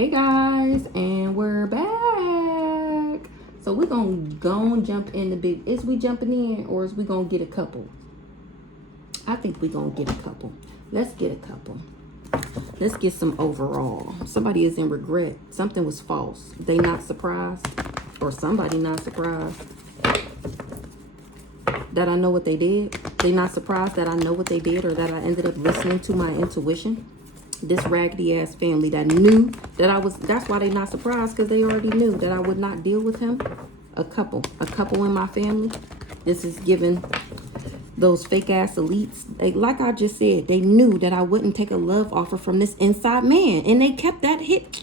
Hey guys, and we're back. So we're gonna go and jump in the big. Is we jumping in, or is we gonna get a couple? I think we're gonna get a couple. Let's get a couple. Let's get some overall. Somebody is in regret. Something was false. They not surprised, or somebody not surprised that I know what they did. They not surprised that I know what they did, or that I ended up listening to my intuition. This raggedy ass family that knew that I was, that's why they not surprised, because they already knew that I would not deal with him. A couple in my family. This is given those fake ass elites. Like I just said, they knew that I wouldn't take a love offer from this inside man, and they kept that hit.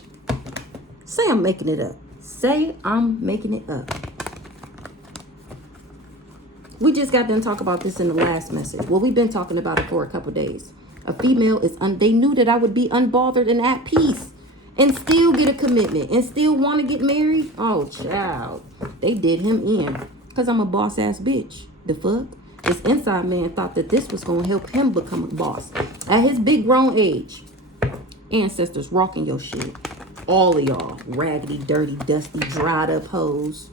Say I'm making it up. Say I'm making it up. We just got done talking about this in the last message. Well, we've been talking about it for a couple days. A female is, they knew that I would be unbothered and at peace and still get a commitment and still want to get married. Oh, child. They did him in because I'm a boss ass bitch. The fuck? This inside man thought that this was going to help him become a boss. At his big grown age, ancestors rocking your shit. All of y'all raggedy, dirty, dusty, dried up hoes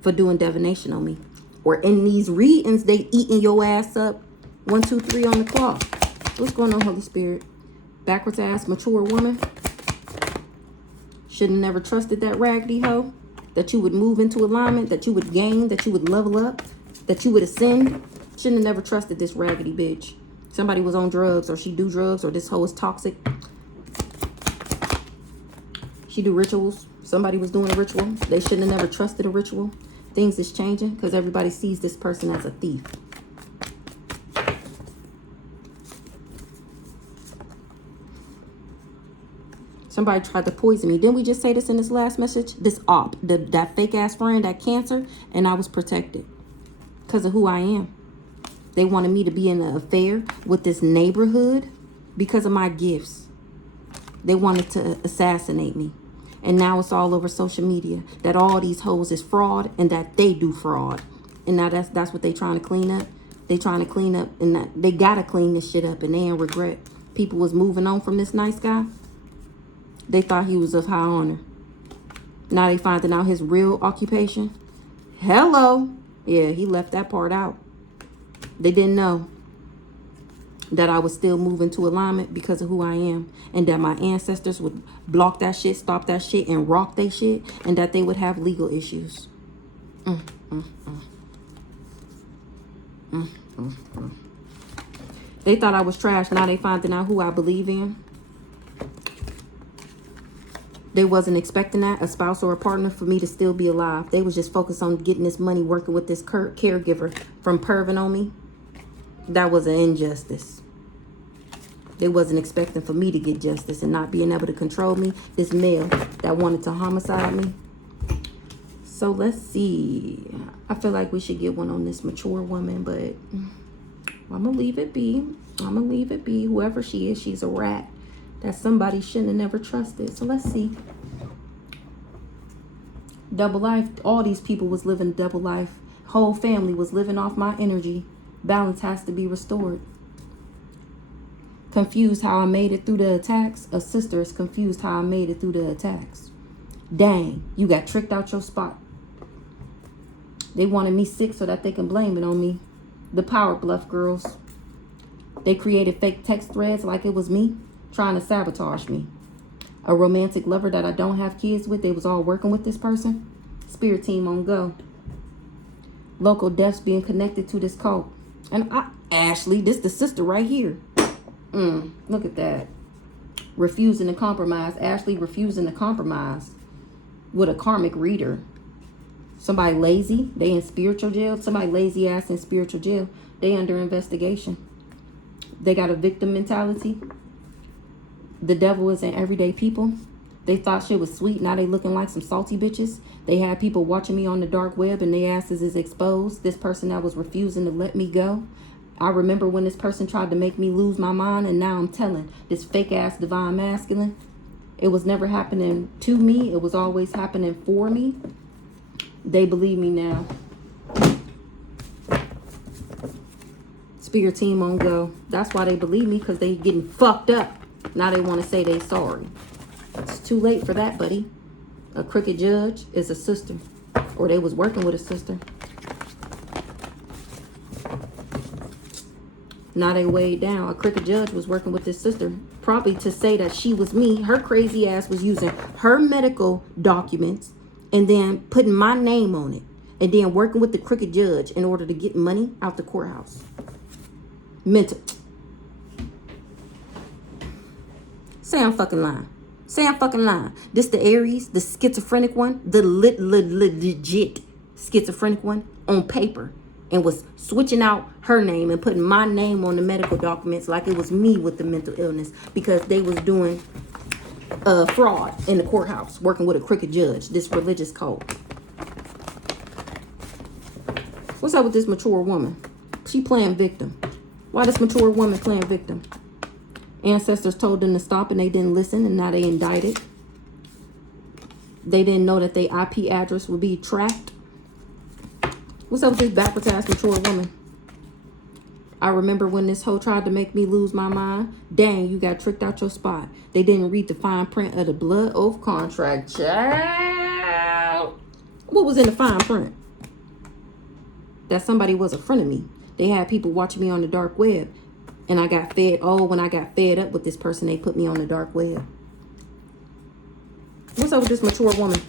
for doing divination on me. Or in these readings, they eating your ass up 1, 2, 3 on the clock. What's going on, Holy Spirit? Backwards ass, mature woman. Should have never trusted that raggedy hoe. That you would move into alignment. That you would gain. That you would level up. That you would ascend. Shouldn't have never trusted this raggedy bitch. Somebody was on drugs, or she do drugs, or this hoe is toxic. She do rituals. Somebody was doing a ritual. They shouldn't have never trusted a ritual. Things is changing because everybody sees this person as a thief. Somebody tried to poison me. Didn't we just say this in this last message? This op, that fake ass friend, that cancer, and I was protected because of who I am. They wanted me to be in an affair with this neighborhood because of my gifts. They wanted to assassinate me. And now it's all over social media that all these hoes is fraud and that they do fraud. And now that's what they trying to clean up. They trying to clean up, and that they gotta clean this shit up, and they in regret. People was moving on from this nice guy. They thought he was of high honor. Now they finding out his real occupation. Hello. Yeah, he left that part out. They didn't know that I was still moving to alignment because of who I am. And that my ancestors would block that shit, stop that shit, and rock that shit. And that they would have legal issues. They thought I was trash. Now they finding out who I believe in. They wasn't expecting that, a spouse or a partner, for me to still be alive. They was just focused on getting this money, working with this caregiver from perving on me. That was an injustice. They wasn't expecting for me to get justice and not being able to control me. This male that wanted to homicide me. So let's see. I feel like we should get one on this mature woman, but I'm going to leave it be. I'm going to leave it be. Whoever she is, she's a rat. That somebody shouldn't have never trusted. So let's see. Double life. All these people was living double life. Whole family was living off my energy. Balance has to be restored. Confused how I made it through the attacks. A sister is confused how I made it through the attacks. Dang, you got tricked out your spot. They wanted me sick so that they can blame it on me. The power bluff girls. They created fake text threads like it was me, trying to sabotage me. A romantic lover that I don't have kids with. They was all working with this person. Spirit team on go. Local deaths being connected to this cult. And Ashley, this the sister right here. Look at that. Refusing to compromise. Ashley refusing to compromise with a karmic reader. Somebody lazy. They in spiritual jail. Somebody lazy ass in spiritual jail. They under investigation. They got a victim mentality. The devil is in everyday people. They thought shit was sweet. Now they looking like some salty bitches. They had people watching me on the dark web and their asses is exposed. This person that was refusing to let me go. I remember when this person tried to make me lose my mind, and now I'm telling this fake ass divine masculine. It was never happening to me. It was always happening for me. They believe me now. Spirit team on go. That's why they believe me, because they getting fucked up. Now they want to say they sorry. It's too late for that, buddy. A crooked judge is a sister. Or they was working with a sister. Now they weighed down. A crooked judge was working with this sister. Probably to say that she was me. Her crazy ass was using her medical documents and then putting my name on it. And then working with the crooked judge in order to get money out the courthouse. Mental. Say I'm fucking lying. Say I'm fucking lying. This the Aries, the schizophrenic one, the legit schizophrenic one on paper, and was switching out her name and putting my name on the medical documents like it was me with the mental illness because they was doing fraud in the courthouse, working with a crooked judge, this religious cult. What's up with this mature woman? She playing victim. Why this mature woman playing victim? Ancestors told them to stop and they didn't listen, and now they indicted. They didn't know that their IP address would be tracked. What's up with this backwards ass mature woman? I remember when this hoe tried to make me lose my mind. Dang, you got tricked out your spot. They didn't read the fine print of the blood oath contract. Child. What was in the fine print? That somebody was a friend of me. They had people watching me on the dark web. And I got fed. Oh, when I got fed up with this person, they put me on the dark web. What's up with this mature woman?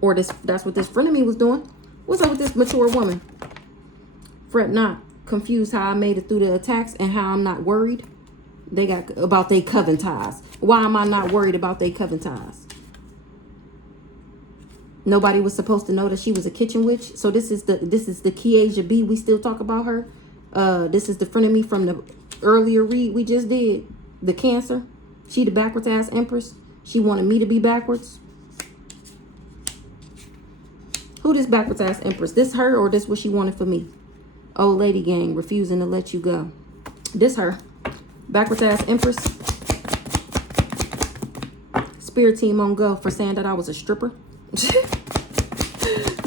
Or that's what this friend of me was doing. What's up with this mature woman? Fret not. Confused how I made it through the attacks and how I'm not worried. They got about they coven ties. Why am I not worried about they coven ties? Nobody was supposed to know that she was a kitchen witch. So this is the Kiesha B. We still talk about her. This is the friend of me from the earlier read we just did. The Cancer. She the backwards ass empress. She wanted me to be backwards. Who this backwards ass empress? This her or this what she wanted for me? Old lady gang refusing to let you go. This her. Backwards ass empress. Spirit team on go for saying that I was a stripper.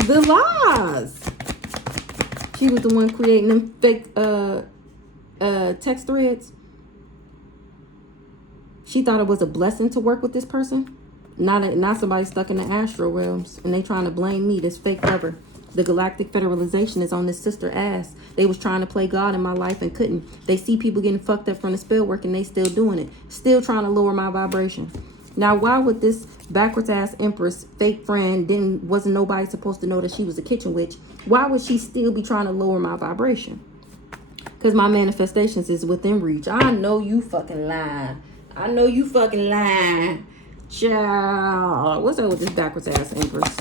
The lies. She was the one creating them fake text threads. She thought it was a blessing to work with this person. Not somebody stuck in the astral realms. And they trying to blame me, this fake lover. The galactic federalization is on this sister ass. They was trying to play God in my life and couldn't. They see people getting fucked up from the spell work and they still doing it. Still trying to lower my vibration. Now, why would this backwards ass empress, fake friend, wasn't nobody supposed to know that she was a kitchen witch? Why would she still be trying to lower my vibration? Because my manifestations is within reach. I know you fucking lying. I know you fucking lying. Child. What's up with this backwards ass empress?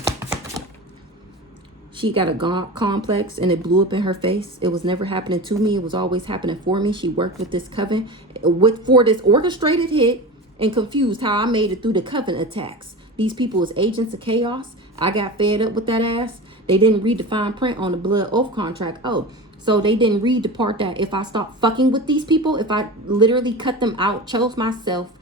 She got a complex and it blew up in her face. It was never happening to me. It was always happening for me. She worked with this coven for this orchestrated hit and confused how I made it through the coven attacks. These people was agents of chaos. I got fed up with that ass. They didn't read the fine print on the blood oath contract. Oh, so they didn't read the part that if I stopped fucking with these people, if I literally cut them out, chose myself,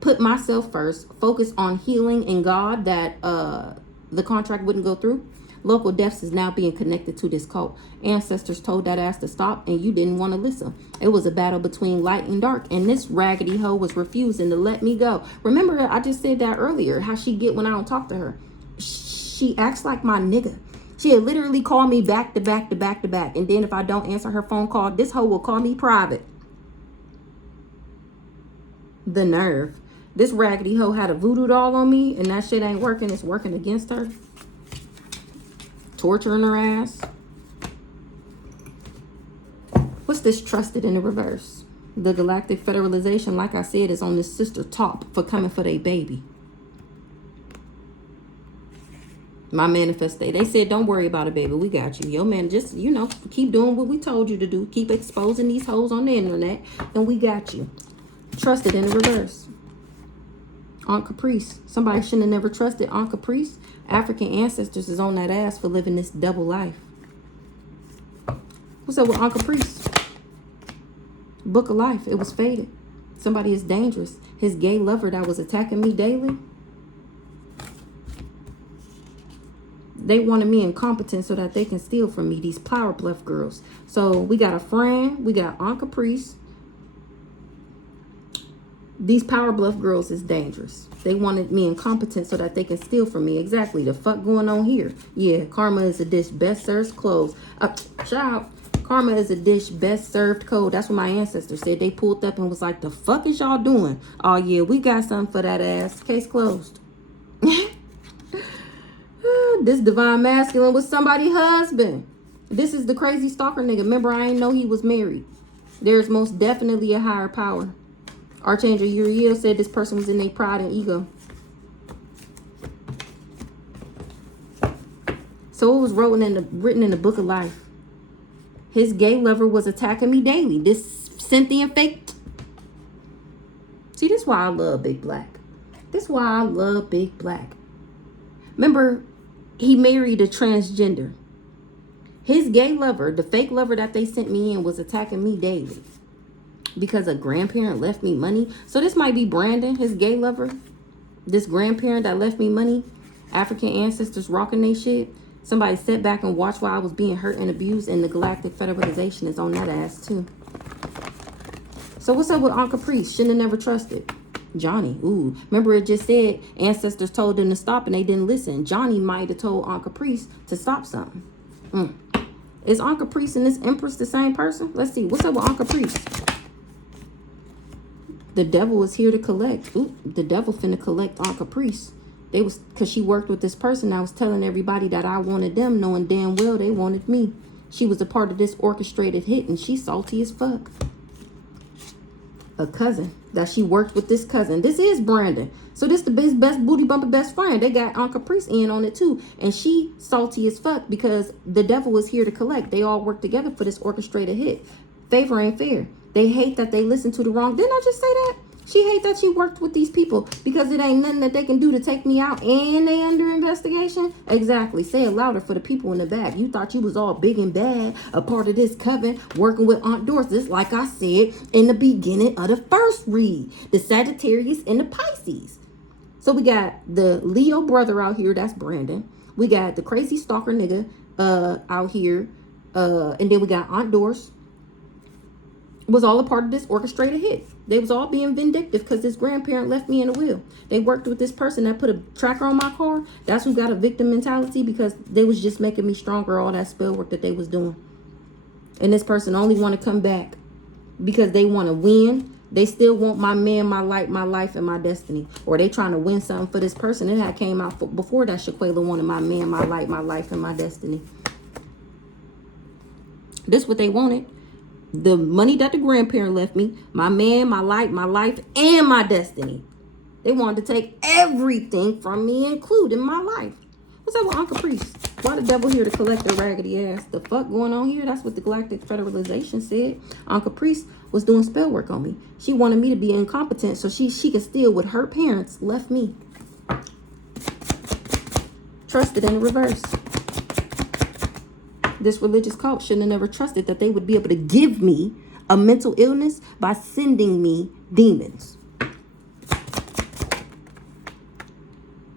put myself first, focus on healing and God, that the contract wouldn't go through. Local deaths is now being connected to this cult. Ancestors told that ass to stop and you didn't want to listen. It was a battle between light and dark and this raggedy hoe was refusing to let me go. Remember, I just said that earlier, how she get when I don't talk to her. She acts like my nigga. She had literally called me back to back to back to back. And then if I don't answer her phone call, this hoe will call me private. The nerve. This raggedy hoe had a voodoo doll on me and that shit ain't working. It's working against her. Torturing her ass. What's this trusted in the reverse? The galactic federalization, like I said, is on this sister top for coming for their baby. My manifestation. They said, don't worry about it, baby. We got you. Yo, man, just, keep doing what we told you to do. Keep exposing these hoes on the internet. And we got you. Trusted in the reverse. Aunt Caprice. Somebody shouldn't have never trusted Aunt Caprice. African ancestors is on that ass for living this double life. What's up with Aunt Caprice? Book of life. It was fated. Somebody is dangerous. His gay lover that was attacking me daily. They wanted me incompetent so that they can steal from me. These power bluff girls. So we got a friend. We got Aunt Caprice. These power bluff girls is dangerous. They wanted me incompetent so that they can steal from me. Exactly. The fuck going on here? Yeah, karma is a dish best served closed. Child. Karma is a dish best served cold. That's what my ancestors said. They pulled up and was like, the fuck is y'all doing? Oh yeah, we got something for that ass. Case closed. This divine masculine was somebody's husband. This is the crazy stalker nigga. Remember, I ain't know he was married. There's most definitely a higher power. Archangel Uriel said this person was in their pride and ego. So it was written in the book of life. His gay lover was attacking me daily. This Cynthia fake. See, this is why I love Big Black. This is why I love Big Black. Remember, he married a transgender. His gay lover, the fake lover that they sent me in, was attacking me daily because a grandparent left me money. So this might be Brandon, his gay lover. This grandparent that left me money. African ancestors rocking they shit. Somebody sat back and watched while I was being hurt and abused, and the Galactic Federalization is on that ass too. So what's up with Aunt Caprice? Shouldn't have never trusted. Johnny, ooh. Remember it just said ancestors told them to stop and they didn't listen. Johnny might have told Aunt Caprice to stop something. Is Aunt Caprice and this Empress the same person? Let's see. What's up with Aunt Caprice? The devil is here to collect. Ooh, the devil finna collect Aunt Caprice. Because she worked with this person. I was telling everybody that I wanted them, knowing damn well they wanted me. She was a part of this orchestrated hit, and she's salty as fuck. A cousin. That she worked with this cousin. This is Brandon. So this the best booty bumper best friend. They got Aunt Caprice in on it too. And she salty as fuck because the devil is here to collect. They all work together for this orchestrated hit. Favor ain't fair. They hate that they listen to the wrong. Didn't I just say that? She hate that she worked with these people because it ain't nothing that they can do to take me out and they under investigation. Exactly. Say it louder for the people in the back. You thought you was all big and bad, a part of this coven, working with Aunt Doris. Like I said in the beginning of the first read, the Sagittarius and the Pisces. So we got the Leo brother out here. That's Brandon. We got the crazy stalker nigga out here. And then we got Aunt Doris. Was all a part of this orchestrated hit. They was all being vindictive because this grandparent left me in a will. They worked with this person that put a tracker on my car. That's who got a victim mentality because they was just making me stronger, all that spell work that they was doing. And this person only want to come back because they want to win. They still want my man, my light, my life, and my destiny. Or they trying to win something for this person. It had came out before that Shaquela wanted my man, my light, my life, and my destiny. This what they wanted. The money that the grandparent left me, my man, my light, my life, and my destiny. They wanted to take everything from me, including my life. What's up with Aunt Caprice? Why the devil here to collect their raggedy ass? The fuck going on here? That's what the Galactic Federalization said. Aunt Caprice was doing spell work on me. She wanted me to be incompetent so she could steal what her parents left me. Trusted in reverse. This religious cult shouldn't have never trusted that they would be able to give me a mental illness by sending me demons.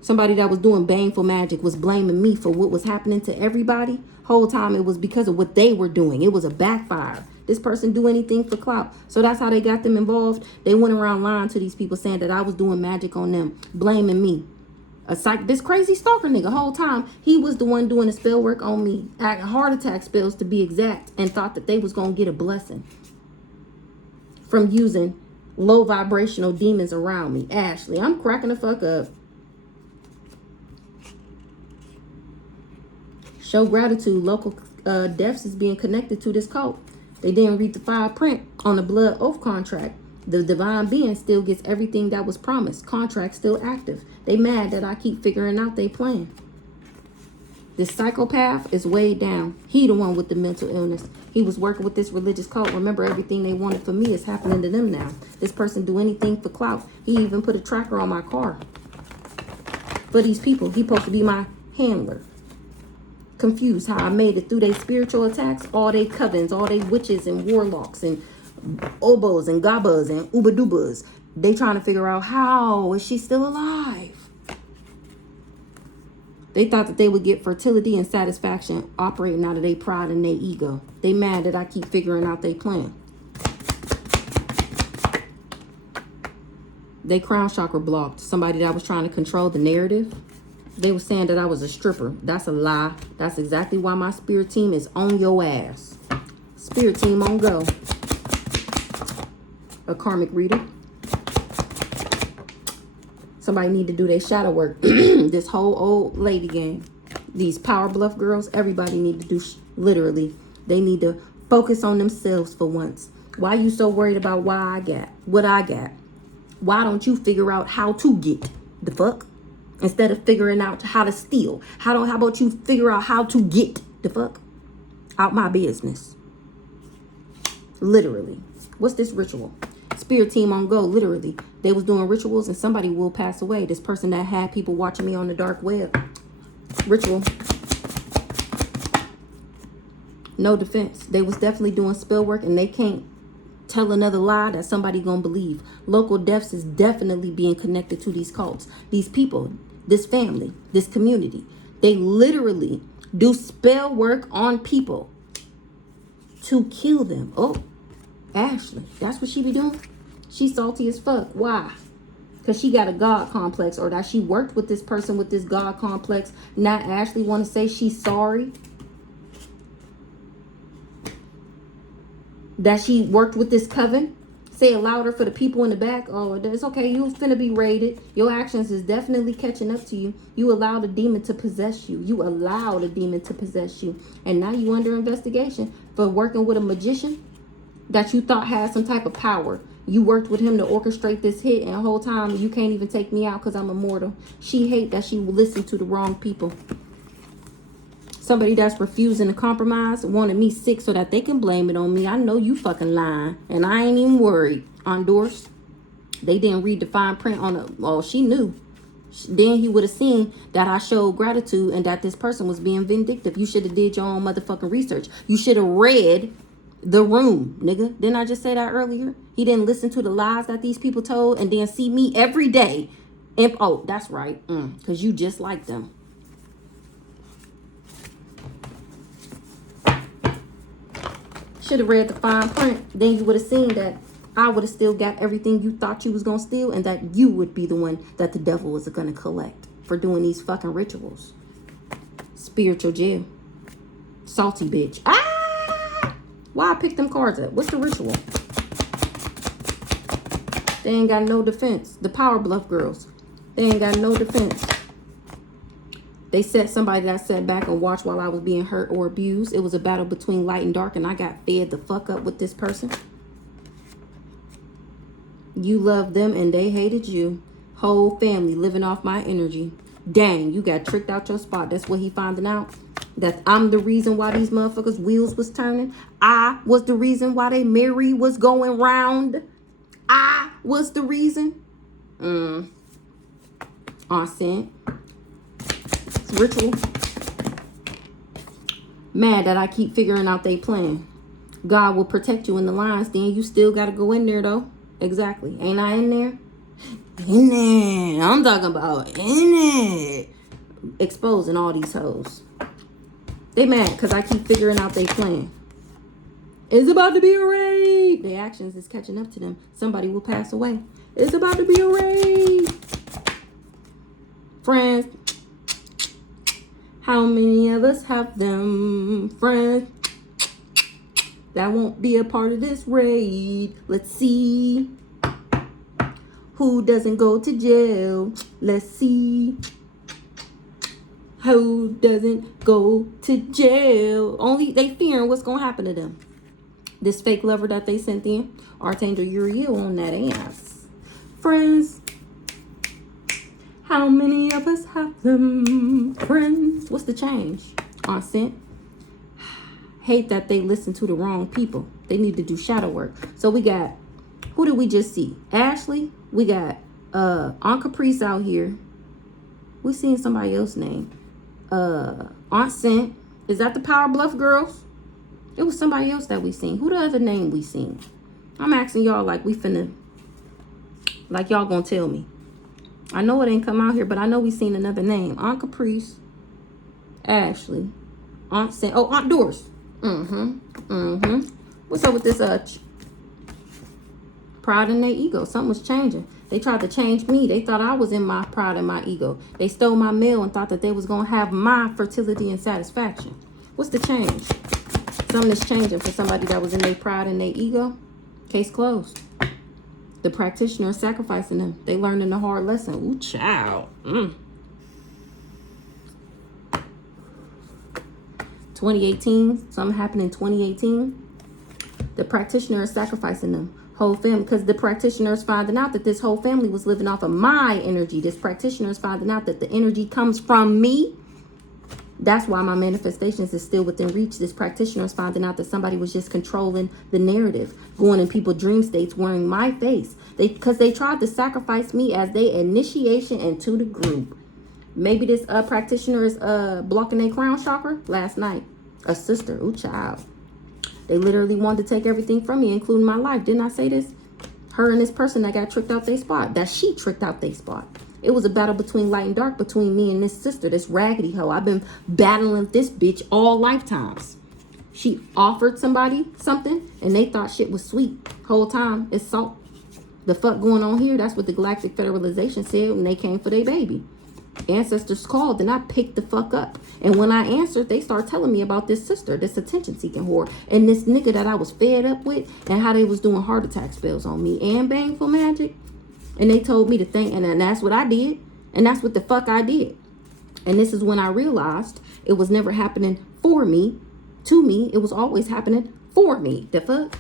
Somebody that was doing baneful magic was blaming me for what was happening to everybody. Whole time it was because of what they were doing. It was a backfire. This person do anything for clout. So that's how they got them involved. They went around lying to these people saying that I was doing magic on them, blaming me. This crazy stalker nigga, whole time, he was the one doing the spell work on me. Heart attack spells to be exact. And thought that they was going to get a blessing from using low vibrational demons around me. Ashley, I'm cracking the fuck up. Show gratitude. Local deaths is being connected to this cult. They didn't read the fine print on the blood oath contract. The divine being still gets everything that was promised. Contract still active. They mad that I keep figuring out they plan. This psychopath is way down. He the one with the mental illness. He was working with this religious cult. Remember, everything they wanted for me is happening to them now. This person do anything for clout. He even put a tracker on my car. For these people, he supposed to be my handler. Confused how I made it through their spiritual attacks. All they covens, all they witches and warlocks and obos and gabas and ubadubas. They trying to figure out how is she still alive. They thought that they would get fertility and satisfaction operating out of their pride and their ego. They mad that I keep figuring out their plan. They crown chakra blocked. Somebody that was trying to control the narrative. They were saying that I was a stripper. That's a lie. That's exactly why my spirit team is on your ass. Spirit team on go. A karmic reader. Somebody need to do their shadow work. This whole old lady game. These power bluff girls. Everybody need to do literally. They need to focus on themselves for once. Why you so worried about why I got what I got? Why don't you figure out how to get the fuck? Instead of figuring out how to steal. How about you figure out how to get the fuck out my business? Literally. What's this ritual? Spirit team on go. Literally. They was doing rituals and somebody will pass away. This person that had people watching me on the dark web. Ritual. No defense. They was definitely doing spell work and they can't tell another lie that somebody gonna believe. Local deaths is definitely being connected to these cults. These people, this family, this community. They literally do spell work on people to kill them. Oh, Ashley, that's what she be doing? She salty as fuck. Why? Because she got a God complex, or that she worked with this person with this God complex. Not Ashley want to say she's sorry that she worked with this coven. Say it louder for the people in the back. Oh, it's okay. You finna be raided. Your actions is definitely catching up to you. You allowed a demon to possess you. You allowed a demon to possess you. And now you under investigation for working with a magician that you thought had some type of power. You worked with him to orchestrate this hit, and the whole time you can't even take me out because I'm immortal. She hate that she listened to the wrong people. Somebody that's refusing to compromise, wanted me sick so that they can blame it on me. I know you fucking lying, and I ain't even worried. Endorse. They didn't read the fine print on it. Well, she knew. Then he would have seen that I showed gratitude and that this person was being vindictive. You should have did your own motherfucking research. You should have read the room, nigga. Didn't I just say that earlier? He didn't listen to the lies that these people told and then see me every day. And oh, that's right. Because you just like them. Should have read the fine print. Then you would have seen that I would have still got everything you thought you was going to steal, and that you would be the one that the devil was going to collect for doing these fucking rituals. Spiritual jail. Salty bitch. Ah! Why I picked them cards up? What's the ritual? They ain't got no defense. The power bluff girls. They ain't got no defense. They said somebody that sat back and watched while I was being hurt or abused. It was a battle between light and dark, and I got fed the fuck up with this person. You loved them and they hated you. Whole family living off my energy. Dang, you got tricked out your spot. That's what he finding out. That I'm the reason why these motherfuckers' wheels was turning. I was the reason why they merry was going round. I was the reason. Arsene. Ritual. Mad that I keep figuring out they plan. God will protect you in the lines. Then you still got to go in there though. Exactly. Ain't I in there? In there. I'm talking about in it. Exposing all these hoes. They mad because I keep figuring out they plan. It's about to be a raid. Their actions is catching up to them. Somebody will pass away. It's about to be a raid. Friends. How many of us have them? Friends that won't be a part of this raid. Let's see. Who doesn't go to jail? Let's see. Who doesn't go to jail? Only they fearing what's going to happen to them. This fake lover that they sent in. Archangel Uriel on that ass. Friends. How many of us have them? Friends. What's the change? Consent. Hate that they listen to the wrong people. They need to do shadow work. So we got, who did we just see? Ashley. We got Aunt Caprice out here. We seen somebody else's name. Aunt Scent. Is that the Power Bluff girls? It was somebody else that we seen. Who the other name we seen? I'm asking y'all like we finna, like y'all gonna tell me. I know it ain't come out here, but I know we seen another name. Aunt Caprice. Ashley. Aunt Scent. Oh, Aunt Doris. What's up with this pride in their ego? Something was changing. They tried to change me. They thought I was in my pride and my ego. They stole my mail and thought that they was going to have my fertility and satisfaction. What's the change? Something is changing for somebody that was in their pride and their ego. Case closed. The practitioner is sacrificing them. They learning the hard lesson. Ooh, child. 2018. Something happened in 2018. The practitioner is sacrificing them. Whole family, because the practitioner is finding out that this whole family was living off of my energy. This practitioner is finding out that the energy comes from me. That's why my manifestations is still within reach. This practitioner is finding out that somebody was just controlling the narrative, going in people's dream states, wearing my face. Because they tried to sacrifice me as their initiation into the group. Maybe this practitioner is blocking their crown chakra. Last night, a sister, ooh, child. They literally wanted to take everything from me, including my life. Didn't I say this? Her and this person that got tricked out their spot. That she tricked out their spot. It was a battle between light and dark, between me and this sister, this raggedy hoe. I've been battling this bitch all lifetimes. She offered somebody something, and they thought shit was sweet. Whole time, it's salt. The fuck going on here? That's what the Galactic Federalization said when they came for their baby. Ancestors called, and I picked the fuck up. And when I answered, they started telling me about this sister, this attention-seeking whore, and this nigga that I was fed up with, and how they was doing heart attack spells on me and Baneful Magic. And they told me to think, and that's what I did. And that's what the fuck I did. And this is when I realized it was never happening for me, to me. It was always happening for me. The fuck?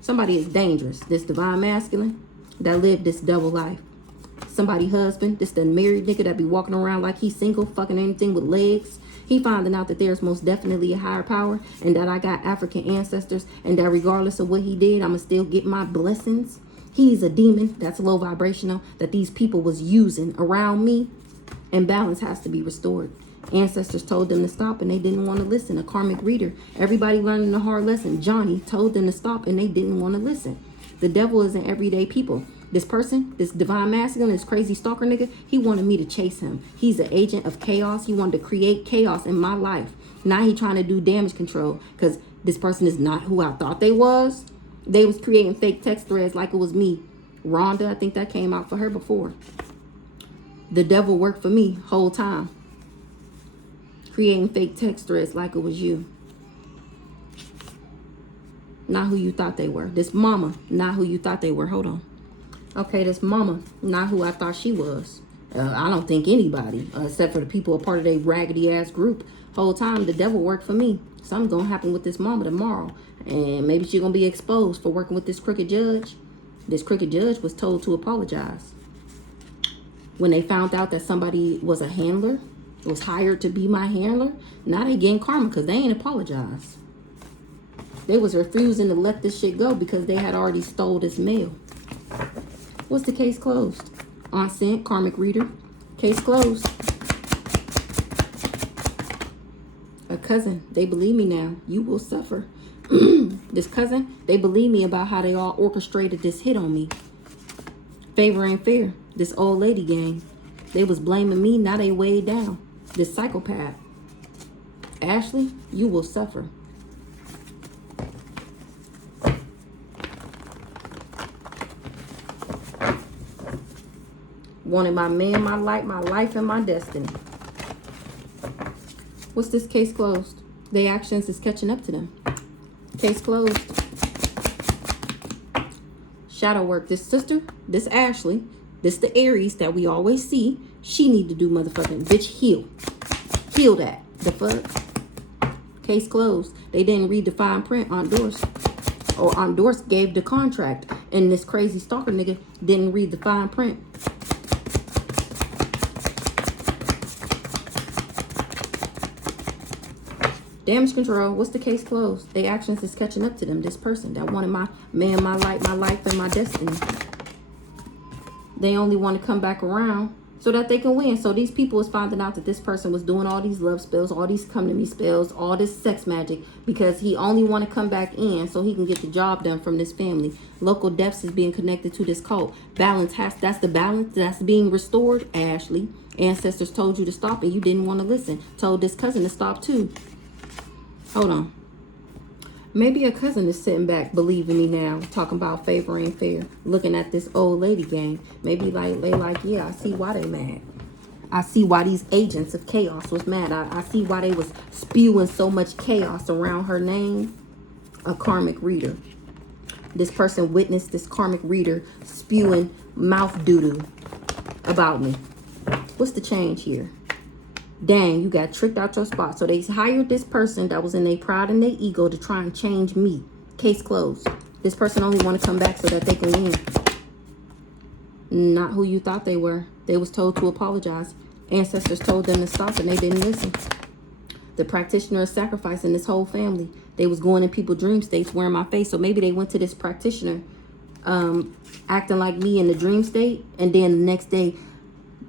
Somebody is dangerous. This divine masculine that lived this double life. Somebody husband, this the married nigga that be walking around like he's single, fucking anything with legs. He finding out that there's most definitely a higher power, and that I got African ancestors, and that regardless of what he did, I'ma still get my blessings. He's a demon that's low vibrational that these people was using around me, and balance has to be restored. Ancestors told them to stop and they didn't want to listen. A karmic reader, everybody learning the hard lesson. Johnny told them to stop and they didn't want to listen. The devil is in everyday people. This person, this divine masculine, this crazy stalker nigga, he wanted me to chase him. He's an agent of chaos. He wanted to create chaos in my life. Now he trying to do damage control because this person is not who I thought they was. They was creating fake text threads like it was me. Rhonda, I think that came out for her before. The devil worked for me whole time. Creating fake text threads like it was you. Not who you thought they were. This mama, not who you thought they were. Hold on. Okay, this mama, not who I thought she was. I don't think anybody, except for the people a part of their raggedy ass group. Whole time, the devil worked for me. Something's gonna happen with this mama tomorrow. And maybe she's gonna be exposed for working with this crooked judge. This crooked judge was told to apologize. When they found out that somebody was a handler, was hired to be my handler, now they getting karma because they ain't apologized. They was refusing to let this shit go because they had already stole this mail. What's the case closed? On scent, karmic reader. Case closed. A cousin, they believe me now. You will suffer. This cousin, they believe me about how they all orchestrated this hit on me. Favor ain't fair. This old lady gang. They was blaming me, now they weighed down. This psychopath. Ashley, you will suffer. Wanted my man, my life, and my destiny. What's this case closed? Their actions is catching up to them. Case closed. Shadow work. This sister, this Ashley, this the Aries that we always see. She need to do motherfucking bitch heal. Heal that. The fuck? Case closed. They didn't read the fine print on Doris. Or on Doris gave the contract. And this crazy stalker nigga didn't read the fine print. Damage control. What's the case closed? Their actions is catching up to them. This person that wanted my man, my life, and my destiny. They only want to come back around so that they can win. So these people is finding out that this person was doing all these love spells, all these come to me spells, all this sex magic because he only want to come back in so he can get the job done from this family. Local deaths is being connected to this cult. Balance that's the balance that's being restored, Ashley. Ancestors told you to stop and you didn't want to listen. Told this cousin to stop too. Hold on. Maybe a cousin is sitting back believing me now, talking about favor ain't fair, looking at this old lady game. Maybe they like, yeah, I see why they mad. I see why these agents of chaos was mad. I see why they was spewing so much chaos around her name. A karmic reader. This person witnessed this karmic reader spewing mouth doo-doo about me. What's the change here? Dang, you got tricked out your spot. So they hired this person that was in their pride and their ego to try and change me. Case closed. This person only want to come back so that they can win. Not who you thought they were. They was told to apologize. Ancestors told them to stop and they didn't listen. The practitioner is sacrificing this whole family. They was going in people's dream states wearing my face. So maybe they went to this practitioner acting like me in the dream state. And then the next day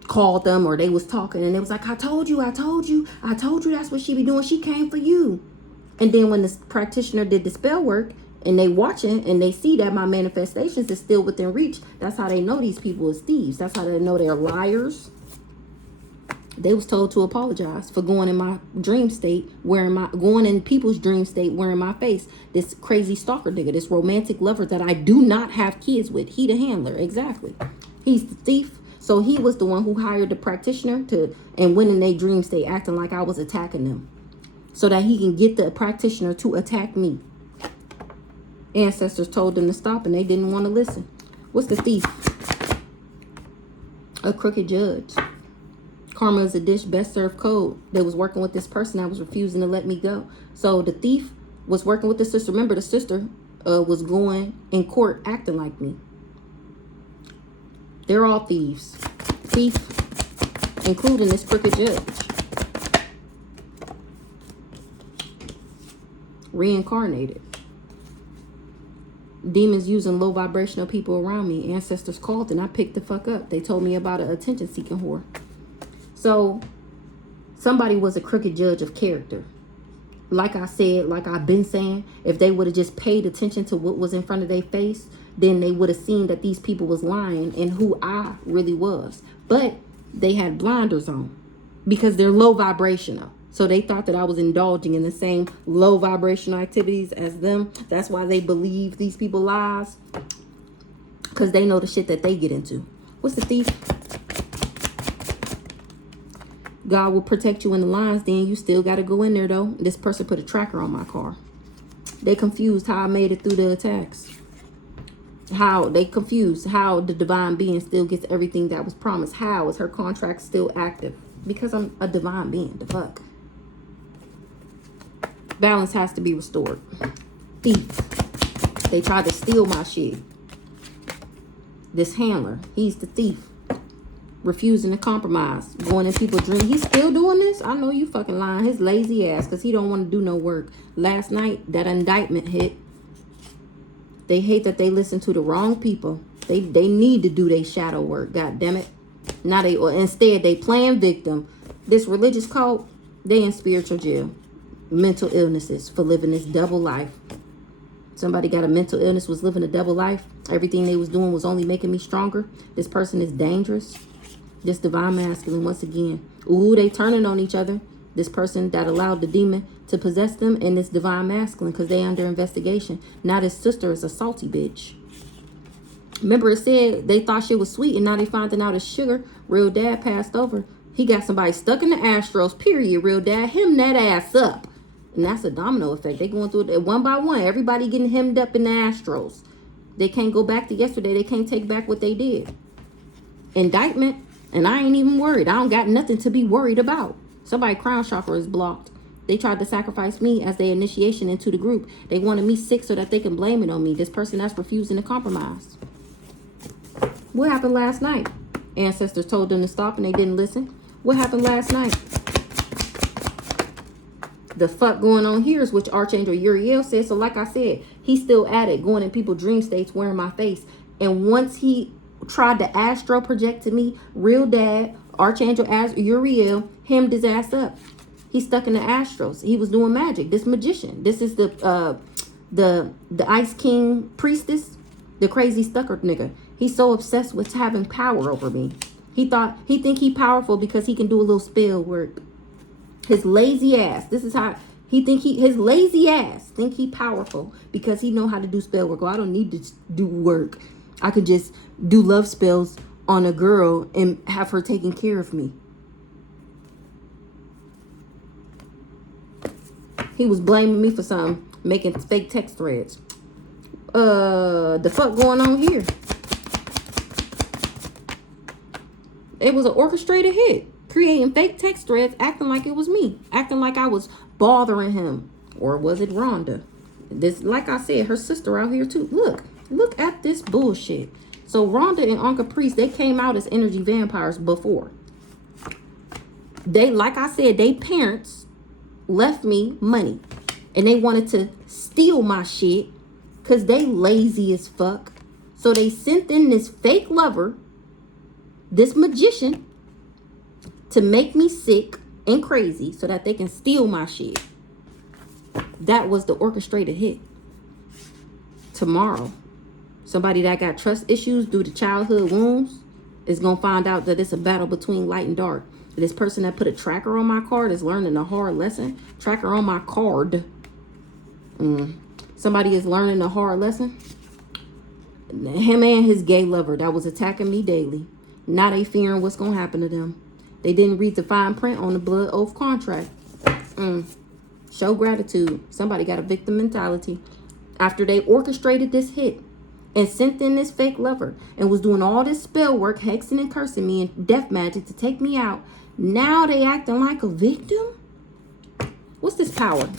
called them, or they was talking and it was like, I told you that's what she be doing. She came for you. And then when the practitioner did the spell work and they watching and they see that my manifestations is still within reach, that's how they know these people is thieves. That's how they know they're liars. They was told to apologize for going in my dream state, going in people's dream state, wearing my face. This crazy stalker nigga, this romantic lover that I do not have kids with. He the handler, exactly. He's the thief. So he was the one who hired the practitioner and went in their dream state acting like I was attacking them so that he can get the practitioner to attack me. Ancestors told them to stop and they didn't want to listen. What's the thief? A crooked judge. Karma is a dish, best served cold. They was working with this person that was refusing to let me go. So the thief was working with the sister. Remember, the sister was going in court acting like me. They're all thieves. Thief, including this crooked judge. Reincarnated. Demons using low vibrational people around me. Ancestors called and I picked the fuck up. They told me about an attention-seeking whore. So somebody was a crooked judge of character. Like I said, like I've been saying, if they would have just paid attention to what was in front of their face, then they would have seen that these people was lying and who I really was. But they had blinders on because they're low vibrational. So they thought that I was indulging in the same low vibrational activities as them. That's why they believe these people lies, because they know the shit that they get into. What's the thief? God will protect you in the lines. Then you still got to go in there though. This person put a tracker on my car. They confused how I made it through the attacks. How they confused how the divine being still gets everything that was promised. How is her contract still active? Because I'm a divine being. The fuck. Balance has to be restored. Thief. They tried to steal my shit. This handler, he's the thief. Refusing to compromise. Going in people's dreams. He's still doing this? I know you fucking lying. His lazy ass, because he don't want to do no work. Last night, that indictment hit. They hate that they listen to the wrong people. They need to do their shadow work. God damn it. Now instead they playing victim. This religious cult, they in spiritual jail. Mental illnesses for living this double life. Somebody got a mental illness, was living a double life. Everything they was doing was only making me stronger. This person is dangerous. This divine masculine once again. Ooh, they turning on each other. This person that allowed the demon to possess them and this divine masculine because they under investigation. Now this sister is a salty bitch. Remember it said they thought she was sweet and now they finding out it's sugar. Real dad passed over. He got somebody stuck in the Astros, period. Real dad, hem that ass up. And that's a domino effect. They going through it one by one. Everybody getting hemmed up in the Astros. They can't go back to yesterday. They can't take back what they did. Indictment. And I ain't even worried. I don't got nothing to be worried about. Somebody crown chakra is blocked. They tried to sacrifice me as their initiation into the group. They wanted me sick so that they can blame it on me. This person that's refusing to compromise. What happened last night? Ancestors told them to stop and they didn't listen. What happened last night? The fuck going on here is which Archangel Uriel said. So like I said, he's still at it, going in people's dream states, wearing my face. And once he tried to astro project to me, real dad, Archangel Uriel, hemmed his ass up. He's stuck in the Astros. He was doing magic. This magician. This is the Ice King priestess, the crazy stucker nigga. He's so obsessed with having power over me. He think he powerful because he can do a little spell work. His lazy ass. This is how He think his lazy ass think he powerful because he know how to do spell work. Oh, I don't need to do work. I could just do love spells on a girl and have her taking care of me. He was blaming me for something, making fake text threads. The fuck going on here? It was an orchestrated hit. Creating fake text threads, acting like it was me. Acting like I was bothering him. Or was it Rhonda? This, like I said, her sister out here too. Look at this bullshit. So Rhonda and Uncle Priest, they came out as energy vampires before. They, like I said, they parents left me money. And they wanted to steal my shit because they lazy as fuck. So they sent in this fake lover, this magician, to make me sick and crazy so that they can steal my shit. That was the orchestrated hit. Tomorrow, somebody that got trust issues due to childhood wounds is going to find out that it's a battle between light and dark. This person that put a tracker on my card is learning a hard lesson. Tracker on my card. Somebody is learning a hard lesson. Him and his gay lover that was attacking me daily. Now they fearing what's going to happen to them. They didn't read the fine print on the blood oath contract. Show gratitude. Somebody got a victim mentality. After they orchestrated this hit and sent in this fake lover and was doing all this spell work, hexing and cursing me and death magic to take me out, now they acting like a victim? What's this power?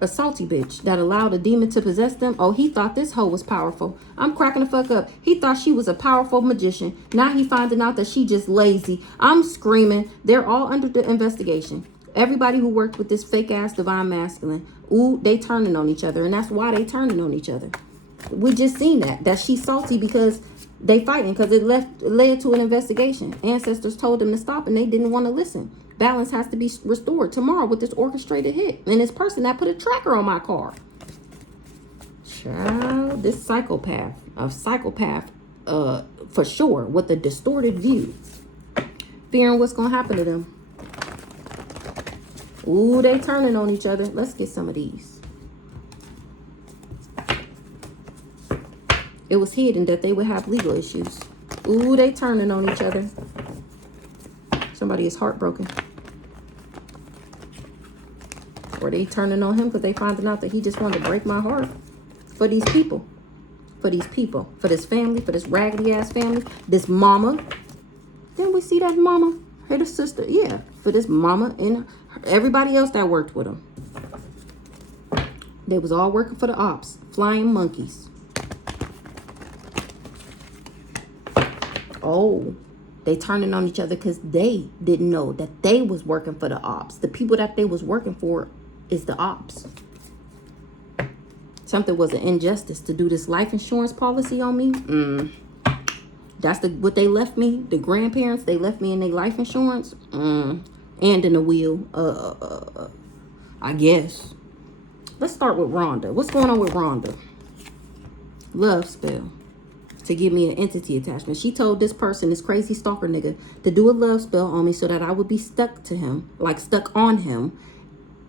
A salty bitch that allowed a demon to possess them. Oh, he thought this hoe was powerful. I'm cracking the fuck up. He thought she was a powerful magician. Now he finding out that she just lazy. I'm screaming. They're all under the investigation. Everybody who worked with this fake ass divine masculine. Ooh, they turning on each other. And that's why they turning on each other. We just seen that she's salty because they fighting, because it led to an investigation. Ancestors told them to stop and they didn't want to listen. Balance has to be restored tomorrow with this orchestrated hit. And this person that put a tracker on my car. Child, this psychopath. A psychopath, for sure, with a distorted view. Fearing what's going to happen to them. Ooh, they turning on each other. Let's get some of these. It was hidden that they would have legal issues. Ooh, they turning on each other. Somebody is heartbroken. Or they turning on him because they finding out that he just wanted to break my heart. For these people. For these people. For this family. For this raggedy ass family. This mama. Didn't we see that mama? Her the sister. Yeah. For this mama and everybody else that worked with him. They was all working for the ops. Flying monkeys. Oh, they turning on each other because they didn't know that they was working for the ops. The people that they was working for is the ops. Something was an injustice to do this life insurance policy on me. That's what they left me. The grandparents, they left me in their life insurance. And in the will. I guess. Let's start with Rhonda. What's going on with Rhonda? Love spell. To give me an entity attachment. She told this person, this crazy stalker nigga, to do a love spell on me so that I would be stuck to him. Like stuck on him.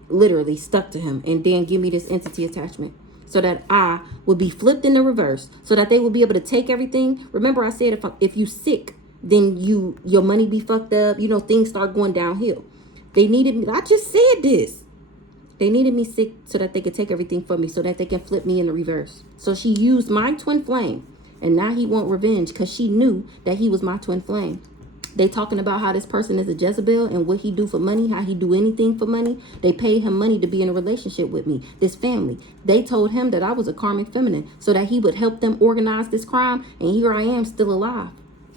Literally stuck to him. And then give me this entity attachment. So that I would be flipped in the reverse. So that they would be able to take everything. Remember I said if you sick, then your money be fucked up. You know, things start going downhill. They needed me. I just said this. They needed me sick so that they could take everything from me. So that they can flip me in the reverse. So she used my twin flame. And now he want revenge because she knew that he was my twin flame. They talking about how this person is a Jezebel and what he do for money, how he do anything for money. They paid him money to be in a relationship with me, this family. They told him that I was a karmic feminine so that he would help them organize this crime. And here I am still alive.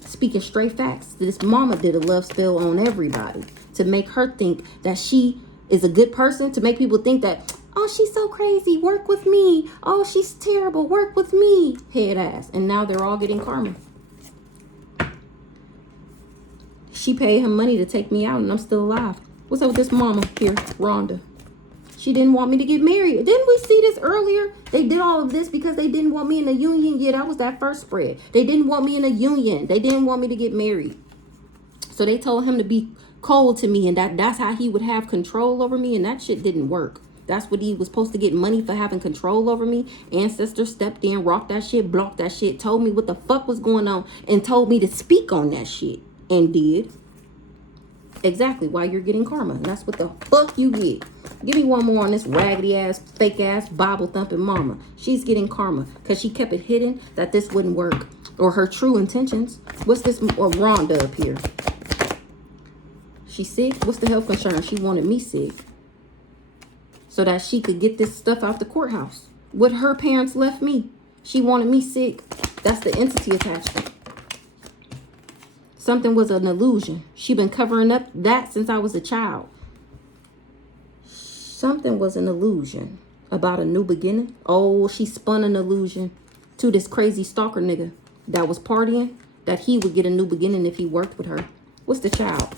Speaking straight facts. This mama did a love spell on everybody to make her think that she is a good person, to make people think that, oh, she's so crazy. Work with me. Oh, she's terrible. Work with me. Head ass. And now they're all getting karma. She paid him money to take me out and I'm still alive. What's up with this mama here, Rhonda? She didn't want me to get married. Didn't we see this earlier? They did all of this because they didn't want me in a union. Yeah, that was that first spread. They didn't want me in a union. They didn't want me to get married. So they told him to be cold to me, and that's how he would have control over me, and that shit didn't work. That's what he was supposed to get money for, having control over me. Ancestors stepped in, rocked that shit, blocked that shit, told me what the fuck was going on, and told me to speak on that shit, and did. Exactly why you're getting karma. And that's what the fuck you get. Give me one more on this raggedy ass, fake ass, Bible thumping mama. She's getting karma because she kept it hidden that this wouldn't work. Or her true intentions. What's this? Or Rhonda up here. She's sick. What's the health concern? She wanted me sick so that she could get this stuff out the courthouse. What her parents left me. She wanted me sick. That's the entity attachment. Something was an illusion. She been covering up that since I was a child. Something was an illusion about a new beginning. Oh, she spun an illusion to this crazy stalker nigga that was partying, that he would get a new beginning if he worked with her. What's the child?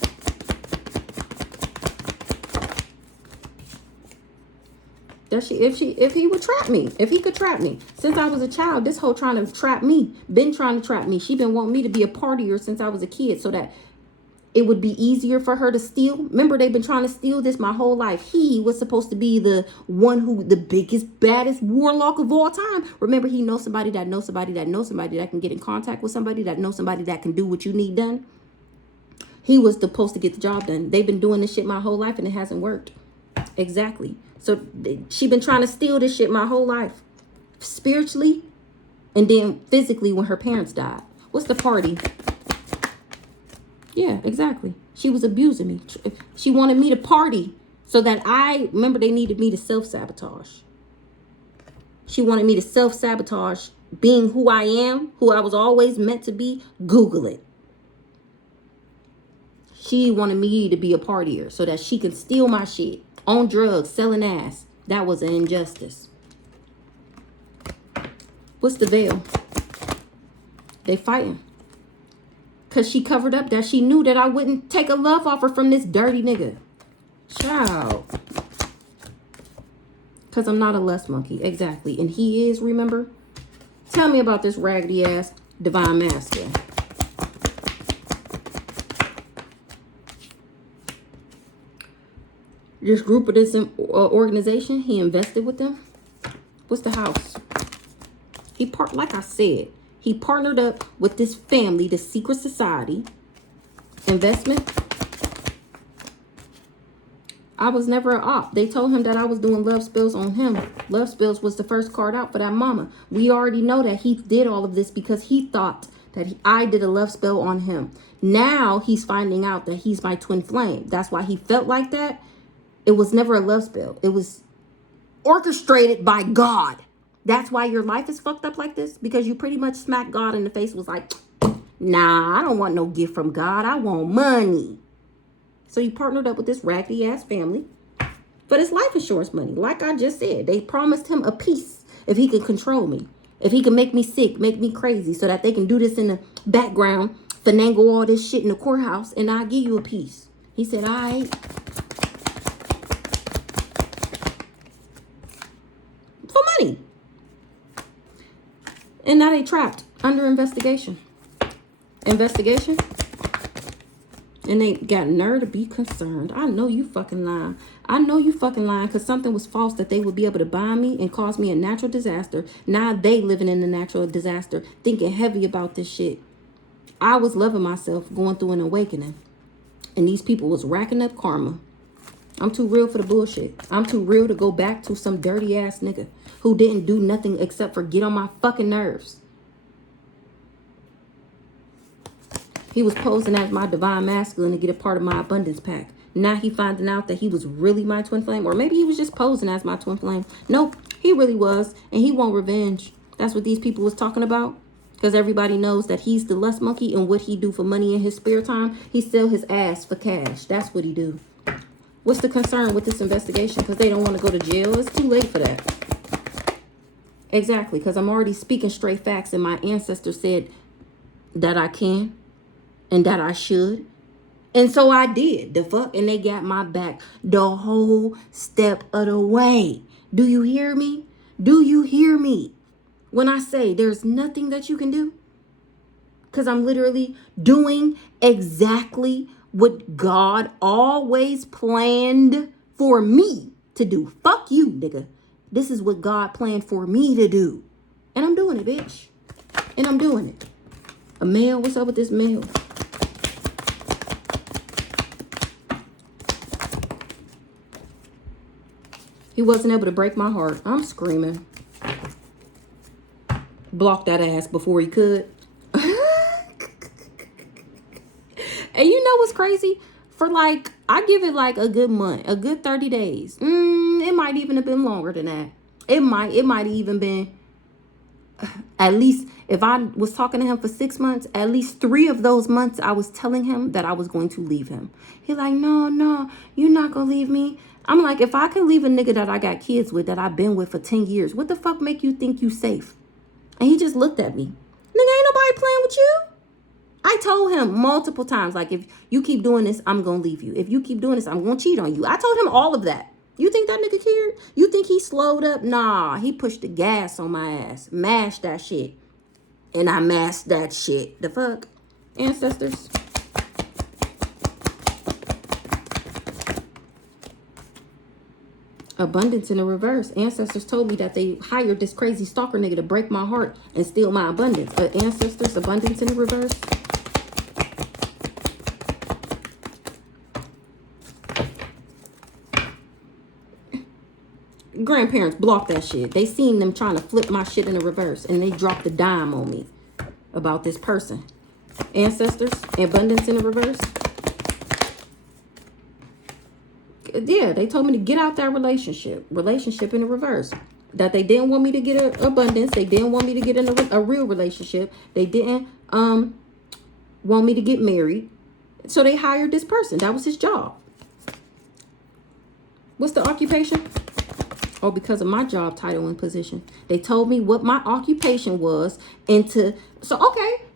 If he would trap me, if he could trap me. Since I was a child, this hoe trying to trap me, been trying to trap me. She been wanting me to be a partier since I was a kid so that it would be easier for her to steal. Remember, they've been trying to steal this my whole life. He was supposed to be the one who, the biggest, baddest warlock of all time. Remember, he knows somebody that knows somebody that knows somebody that can get in contact with somebody that knows somebody that can do what you need done. He was supposed to get the job done. They've been doing this shit my whole life and it hasn't worked. Exactly. So she been trying to steal this shit my whole life. Spiritually and then physically when her parents died. What's the party? Yeah, exactly. She was abusing me. She wanted me to party so that remember they needed me to self-sabotage. She wanted me to self-sabotage being who I am, who I was always meant to be. Google it. She wanted me to be a partier so that she could steal my shit. On drugs, selling ass. That was an injustice. What's the veil? They fighting. Because she covered up that she knew that I wouldn't take a love offer from this dirty nigga. Child. Because I'm not a lust monkey. Exactly. And he is, remember? Tell me about this raggedy ass divine masculine. This group of this organization, he invested with them. What's the house? Like I said, he partnered up with this family, the secret society. Investment. I was never an op. They told him that I was doing love spells on him. Love spells was the first card out for that mama. We already know that he did all of this because he thought that I did a love spell on him. Now he's finding out that he's my twin flame. That's why he felt like that. It was never a love spell. It was orchestrated by God. That's why your life is fucked up like this. Because you pretty much smacked God in the face. Was like, nah, I don't want no gift from God. I want money. So you partnered up with this raggedy ass family for this life insurance money. Like I just said, they promised him a piece if he could control me. If he could make me sick, make me crazy so that they can do this in the background, finagle all this shit in the courthouse, and I'll give you a piece. He said, all right. For money. And now they trapped under investigation. Investigation. And they got nerve to be concerned. I know you fucking lying. I know you fucking lying because something was false that they would be able to buy me and cause me a natural disaster. Now they living in a natural disaster, thinking heavy about this shit. I was loving myself, going through an awakening. And these people was racking up karma. I'm too real for the bullshit. I'm too real to go back to some dirty ass nigga who didn't do nothing except for get on my fucking nerves. He was posing as my divine masculine to get a part of my abundance pack. Now he finding out that he was really my twin flame. Or maybe he was just posing as my twin flame. Nope, he really was. And he want revenge. That's what these people was talking about. Because everybody knows that he's the lust monkey. And what he do for money in his spare time, he sell his ass for cash. That's what he do. What's the concern with this investigation? Because they don't want to go to jail. It's too late for that. Exactly. Because I'm already speaking straight facts. And my ancestors said that I can. And that I should. And so I did. The fuck? And they got my back the whole step of the way. Do you hear me? Do you hear me? When I say there's nothing that you can do. Because I'm literally doing exactly what God always planned for me to do. Fuck you, nigga. This is what God planned for me to do. And I'm doing it, bitch. And I'm doing it. A mail? What's up with this mail? He wasn't able to break my heart. I'm screaming. Block that ass before he could. And you know what's crazy? For like, I give it like a good month, a good 30 days. It might even have been longer than that. It might even been, at least if I was talking to him for 6 months, at least 3 of those months I was telling him that I was going to leave him. He like, no, you're not gonna leave me. I'm like, if I could leave a nigga that I got kids with, that I've been with for 10 years, what the fuck make you think you safe? And he just looked at me. Nigga, ain't nobody playing with you. I told him multiple times, like, if you keep doing this, I'm going to leave you. If you keep doing this, I'm going to cheat on you. I told him all of that. You think that nigga cared? You think he slowed up? Nah, he pushed the gas on my ass. Mashed that shit. And I mashed that shit. The fuck? Ancestors. Abundance in the reverse. Ancestors told me that they hired this crazy stalker nigga to break my heart and steal my abundance. But ancestors, abundance in the reverse. Grandparents blocked that shit. They seen them trying to flip my shit in the reverse, and they dropped a dime on me about this person. Ancestors, abundance in the reverse. Yeah, they told me to get out that relationship in the reverse. That they didn't want me to get a abundance. They didn't want me to get in a real relationship. They didn't want me to get married. So they hired this person. That was his job. What's the occupation? Oh, because of my job title and position. They told me what my occupation was. So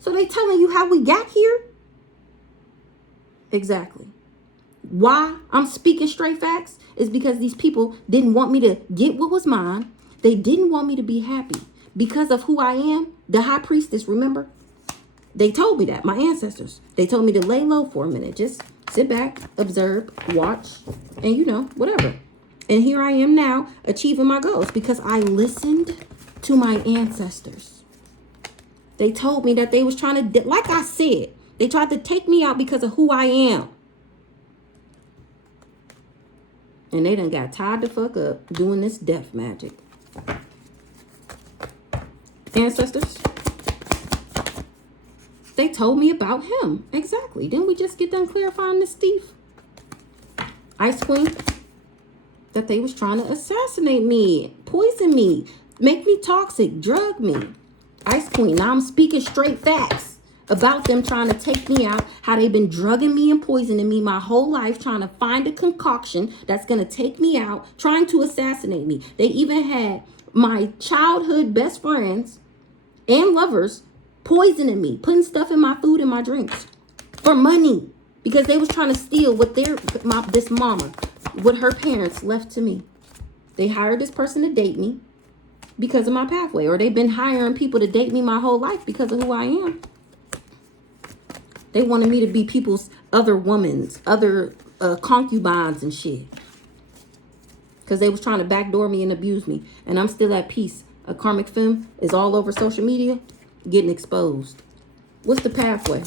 they telling you how we got here? Exactly. Why I'm speaking straight facts is because these people didn't want me to get what was mine. They didn't want me to be happy because of who I am. The high priestess, remember? They told me that, my ancestors. They told me to lay low for a minute. Just sit back, observe, watch, and whatever. And here I am now achieving my goals because I listened to my ancestors. They told me that they was trying to, like I said, they tried to take me out because of who I am. And they done got tied the fuck up doing this death magic. Ancestors, they told me about him. Exactly. Didn't we just get done clarifying this thief? Ice Queen. That they was trying to assassinate me, poison me, make me toxic, drug me. Ice Queen. Now I'm speaking straight facts about them trying to take me out, how they've been drugging me and poisoning me my whole life, trying to find a concoction that's going to take me out, trying to assassinate me. They even had my childhood best friends and lovers poisoning me, putting stuff in my food and my drinks for money because they was trying to steal what this mama, what her parents left to me. They hired this person to date me because of my pathway, or they've been hiring people to date me my whole life because of who I am. They wanted me to be people's other women's, other concubines and shit. Because they was trying to backdoor me and abuse me. And I'm still at peace. A karmic femme is all over social media getting exposed. What's the pathway?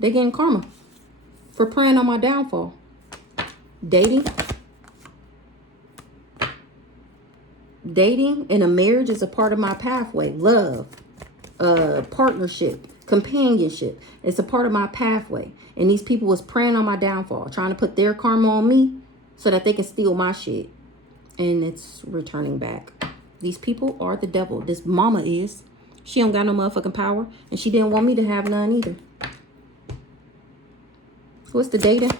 They getting karma for preying on my downfall. Dating and a marriage is a part of my pathway. Love, partnership, companionship. It's a part of my pathway. And these people was preying on my downfall, trying to put their karma on me so that they can steal my shit. And it's returning back. These people are the devil. This mama is. She don't got no motherfucking power. And she didn't want me to have none either. What's the data?